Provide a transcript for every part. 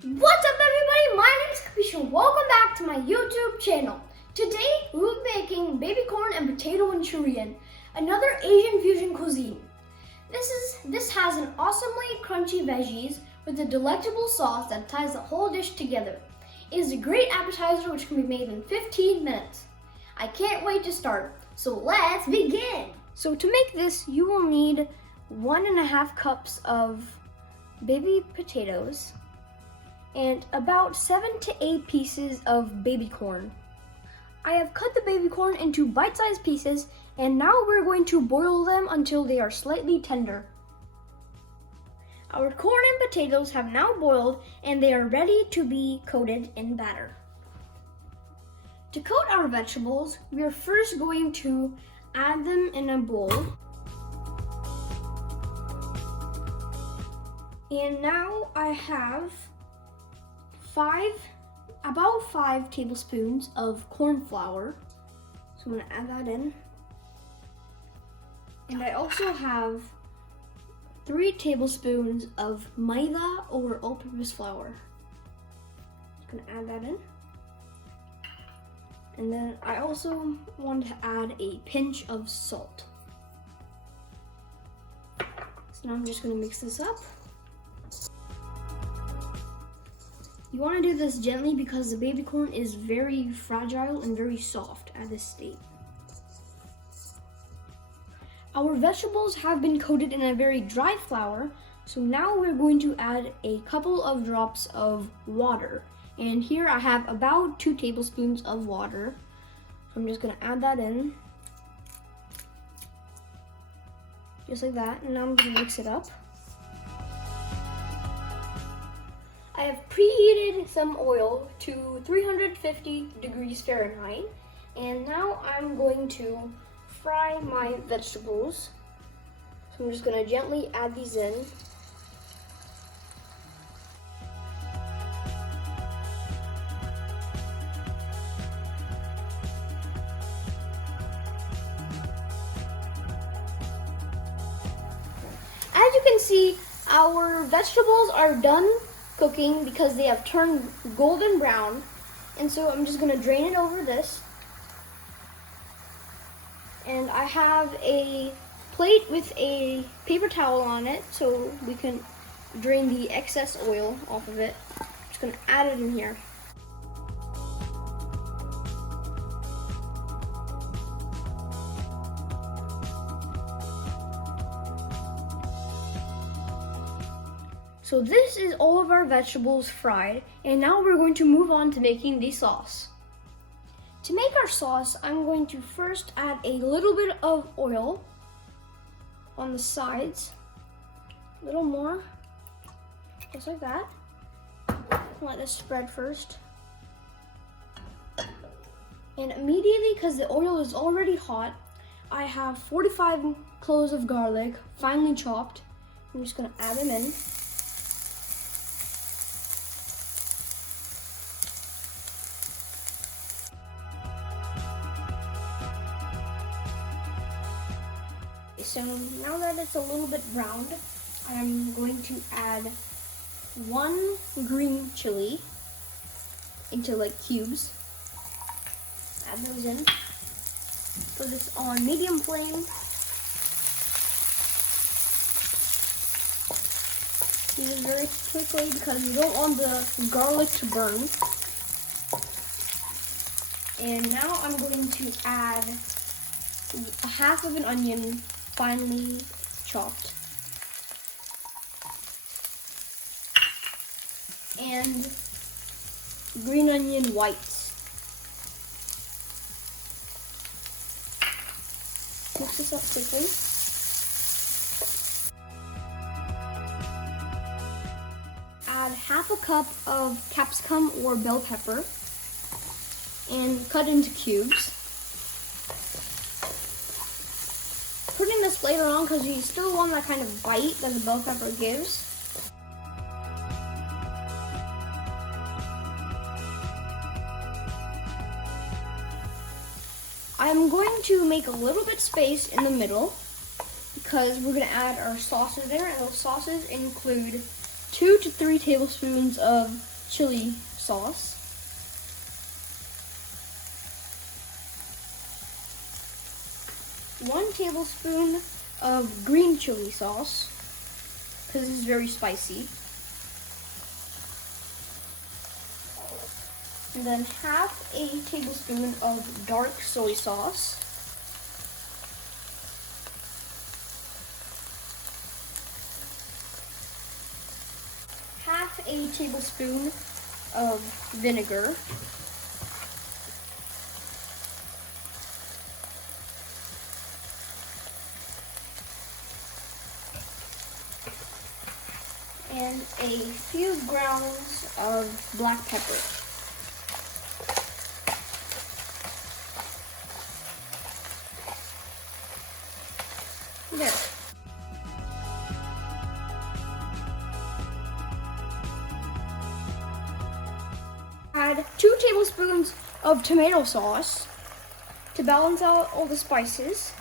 What's up everybody, my name is Kapish and welcome back to my YouTube channel. Today we will be making baby corn and potato Manchurian, another Asian fusion cuisine. This has an awesomely crunchy veggies with a delectable sauce that ties the whole dish together. It is a great appetizer which can be made in 15 minutes. I can't wait to start, so let's begin. So to make this, you will need 1.5 cups of baby potatoes and about 7 to 8 pieces of baby corn. I have cut the baby corn into bite-sized pieces and now we're going to boil them until they are slightly tender. Our corn and potatoes have now boiled and they are ready to be coated in batter. To coat our vegetables, we are first going to add them in a bowl. And now I have about 5 tablespoons of corn flour. So I'm gonna add that in. And I also have 3 tablespoons of maida or all-purpose flour. Just gonna add that in. And then I also want to add a pinch of salt. So now I'm just gonna mix this up. You want to do this gently because the baby corn is very fragile and very soft at this state. Our vegetables have been coated in a very dry flour, so now we're going to add a couple of drops of water. And here I have about 2 tablespoons of water. So I'm just going to add that in. Just like that, and now I'm going to mix it up. I have preheated some oil to 350 degrees Fahrenheit, and now I'm going to fry my vegetables. So I'm just going to gently add these in. As you can see, our vegetables are done cooking because they have turned golden brown, and so I'm just going to drain it over this. And I have a plate with a paper towel on it so we can drain the excess oil off of it. Just going to add it in here. So this is all of our vegetables fried, and now we're going to move on to making the sauce. To make our sauce, I'm going to first add a little bit of oil on the sides, a little more, just like that. Let this spread first. And immediately, because the oil is already hot, I have 45 cloves of garlic, finely chopped. I'm just gonna add them in. So now that it's a little bit browned, I'm going to add 1 green chili into like cubes. Add those in. Put this on medium flame. Do this very quickly because you don't want the garlic to burn. And now I'm going to add 1/2 of an onion, finely chopped, and green onion whites. Mix this up quickly. Add 1/2 cup of capsicum or bell pepper and cut into cubes. Putting this later on because you still want that kind of bite that the bell pepper gives. I'm going to make a little bit space in the middle because we're going to add our sauces there, and those sauces include 2 to 3 tablespoons of chili sauce. One tablespoon of green chili sauce, because this is very spicy. And then half a tablespoon of dark soy sauce. Half a tablespoon of vinegar. And a few grounds of black pepper. There. Add 2 tablespoons of tomato sauce to balance out all the spices.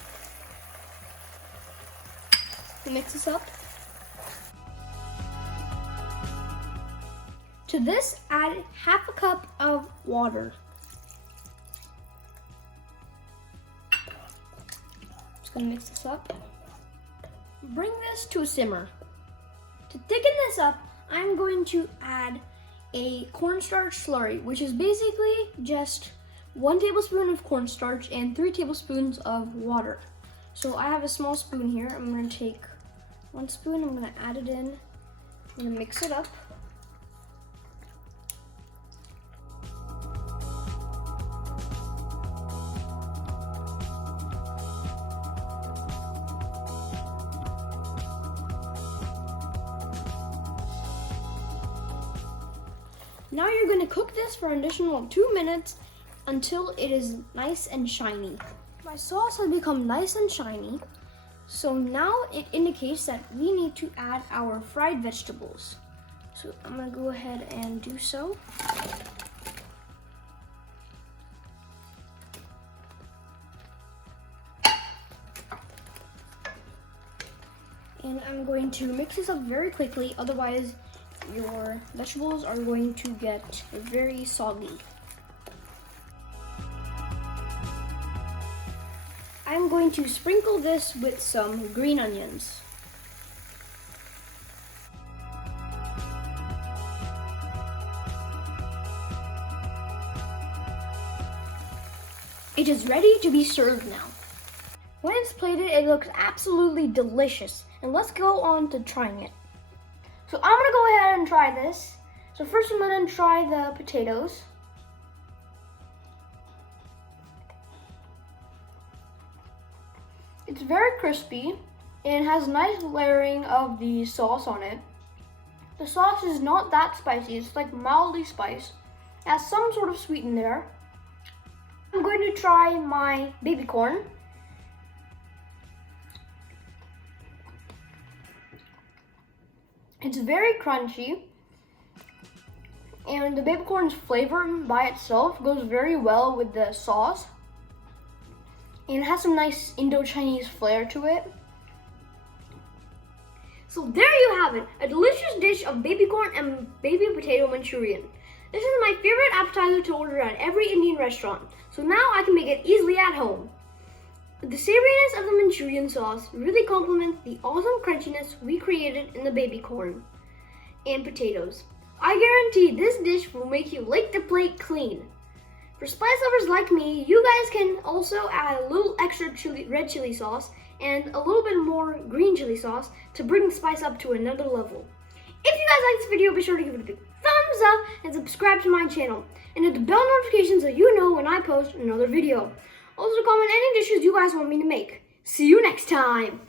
Mix this up. To this, add half a cup of water. Just gonna mix this up. Bring this to a simmer. To thicken this up, I'm going to add a cornstarch slurry, which is basically just 1 tablespoon of cornstarch and 3 tablespoons of water. So I have a small spoon here. I'm gonna take 1 spoon, I'm gonna add it in, I'm gonna mix it up. Now you're going to cook this for an additional 2 minutes until it is nice and shiny. My sauce has become nice and shiny, so now it indicates that we need to add our fried vegetables. So I'm going to go ahead and do so. And I'm going to mix this up very quickly, otherwise your vegetables are going to get very soggy. I'm going to sprinkle this with some green onions. It is ready to be served now. When it's plated, it looks absolutely delicious. And let's go on to trying it. So I'm gonna go ahead and try this. So first I'm gonna try the potatoes. It's very crispy and has nice layering of the sauce on it. The sauce is not that spicy, it's like mildly spiced. It has some sort of sweet in there. I'm going to try my baby corn. It's very crunchy, and the baby corn's flavor by itself goes very well with the sauce, and it has some nice Indo-Chinese flair to it. So there you have it, a delicious dish of baby corn and baby potato Manchurian. This is my favorite appetizer to order at every Indian restaurant, so now I can make it easily at home. The savoriness of the Manchurian sauce really complements the awesome crunchiness we created in the baby corn and potatoes. I guarantee this dish will make you lick the plate clean. For spice lovers like me, you guys can also add a little extra red chili sauce and a little bit more green chili sauce to bring the spice up to another level. If you guys like this video, be sure to give it a big thumbs up and subscribe to my channel. And hit the bell notification so you know when I post another video. Also comment any dishes you guys want me to make. See you next time.